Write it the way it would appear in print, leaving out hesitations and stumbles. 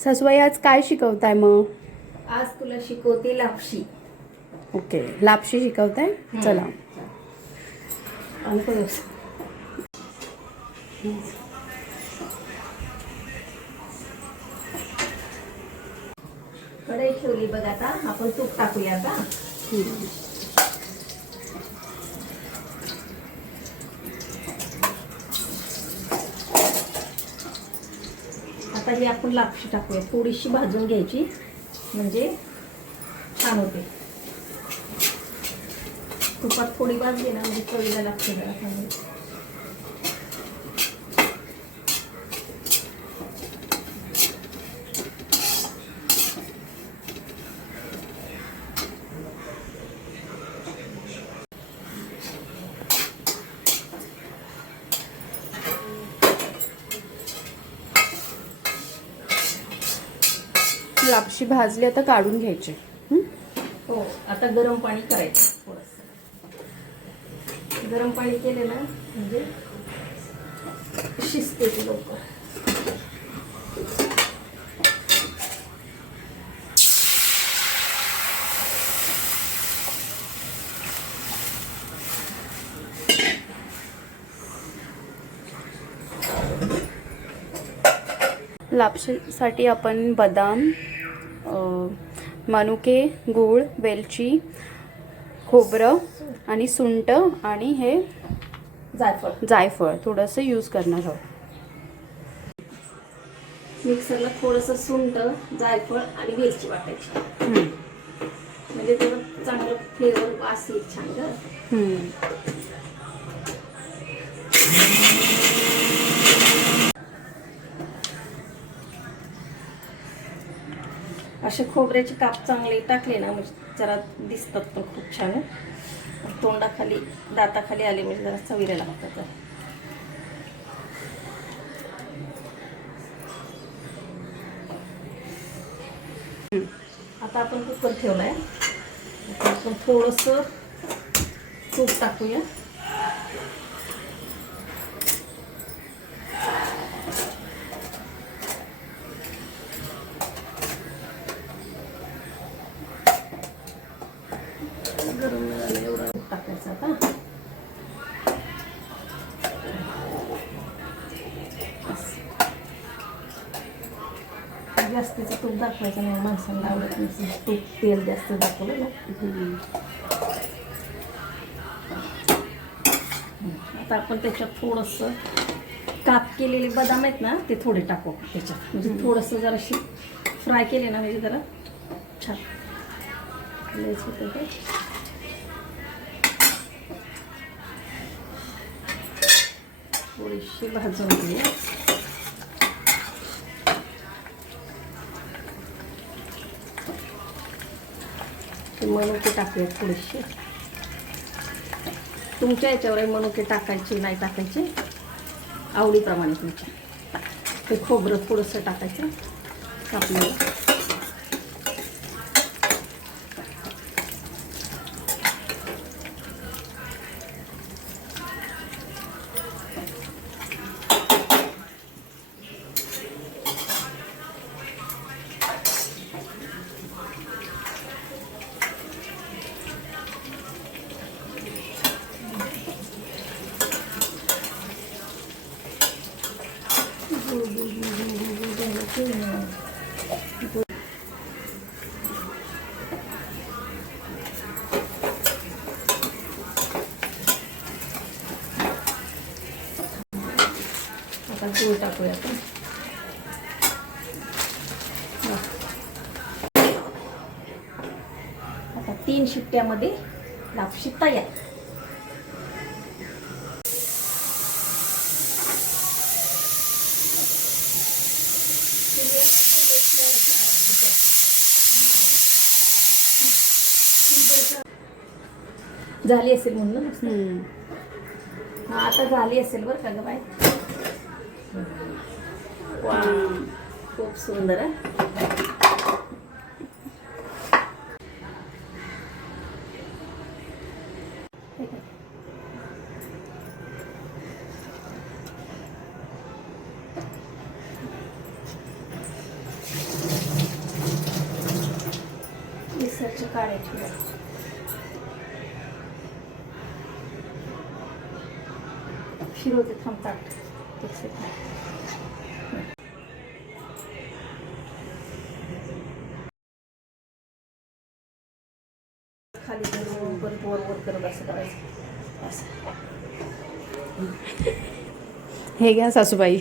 सासूबाई आज काय शिकवताय मग? आज तुला शिकवते लापशी. ओके, लापशी शिकवताय. चला. कढई ठेवली बघ. आता आपण तूप टाकूया. आता ही आपण लापशी टाकूया. थोडीशी भाजून घ्यायची म्हणजे छान होते. तुपात थोडी भाजली ना म्हणजे चवीला लागते जरा चांगली. लापशी भाजली, आता काढून घ्यायची. हो, आता गरम पाणी करायचं. थोडंसं गरम पाणी केले ना म्हणजे शिजते ती लवकर. लापशीसाठी आपण बदाम, मनुके, गूळ, वेलची, खोबरं आणि सुंठ आणि हे जायफळ थोडंसं यूज करणार आहोत. मिक्सरला थोडंसं सुंठ, जायफळ आणि वेलची वाटायची म्हणजे तेव्हा चांगलं फ्लेवर वास येईल छान ग. असे खोबऱ्याचे काप चांगले टाकले ना म्हणजे जरा दिसतात पण खूप छान. तोंडाखाली दाताखाली आले म्हणजे जरा चवीला लागतात. आता आपण कुकर ठेवलाय. आपण थोडंसं तूप टाकूया. गरम झालं एवढं टाकायचं. आता जास्तीचं तूप दाखवायचं नाही, माणसांना आवडत नसेल तूप तेल जास्त दाखवलं ना. आता आपण त्याच्यात थोडंसं काप केलेले बदाम आहेत ना ते थोडे टाकू त्याच्यात. म्हणजे थोडंसं जराशी फ्राय केले ना म्हणजे जरा छान लयच होतं ते. थोडीशी भाजून घेऊया. मनुके टाकूया थोडेसे. तुमच्या याच्यावर मनुके टाकायचे नाही टाकायचे आवडीप्रमाणे तुमच्या. ते खोबरं थोडंसं टाकायचं कापलेलं. आता गूळ टाकूया आपण. आता 3 शिट्ट्यामध्ये लापशी तयार. झाली असेल म्हणून. हा आता झाली असेल बरं का ग बाय. वा, खूप सुंदर आहे. स्वच्छ काढायची. फिरवते थांबतात खाली धरून परत वर वर करत असं करायचं. असं हे घ्या सासूबाई.